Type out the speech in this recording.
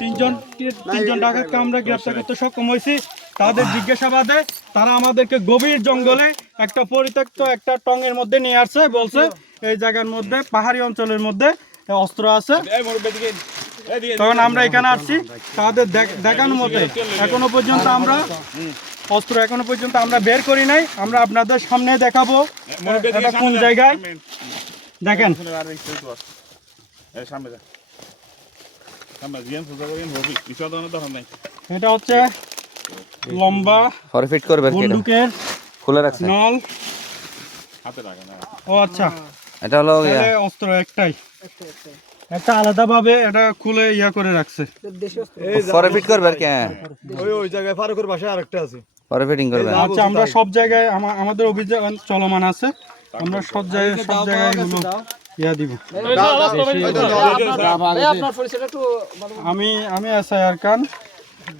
তিনজন ডাকাতকে আমরা গ্রেপ্তার করতে সক্ষম হয়েছি। তাদের জিজ্ঞাসাবাদে তারা আমাদেরকে গভীর জঙ্গলে একটা পরিত্যক্ত একটা টঙের মধ্যে নিয়ে আসছে, বলছে এই জায়গার মধ্যে পাহাড়ি অঞ্চলের মধ্যে অস্ত্র আছে। তখন আমরা এখানে আসছি, তাদের দেখানো মতে এখনো পর্যন্ত আমরা বের করি নাই। আমরা আপনাদের সামনে দেখাবো এটা কোন জায়গায়। দেখেন এটা হচ্ছে লম্বা বন্দুকের খুলে রাখছে নল। ও আচ্ছা, এটা হলো অস্ত্র একটাই, একটা আলাদা ভাবে এটা খুলে করে রাখছে। পরে ফিট করবে আর কি। ওই জায়গায় ফারুকের বাসায় আরেকটা আছে, পরে ফিটিং করবে। আচ্ছা, আমরা সব জায়গায় আমাদের অভিযান চলমান আছে, আমরা সব জায়গায় এগুলো দিব। আমি এসআই আরকান।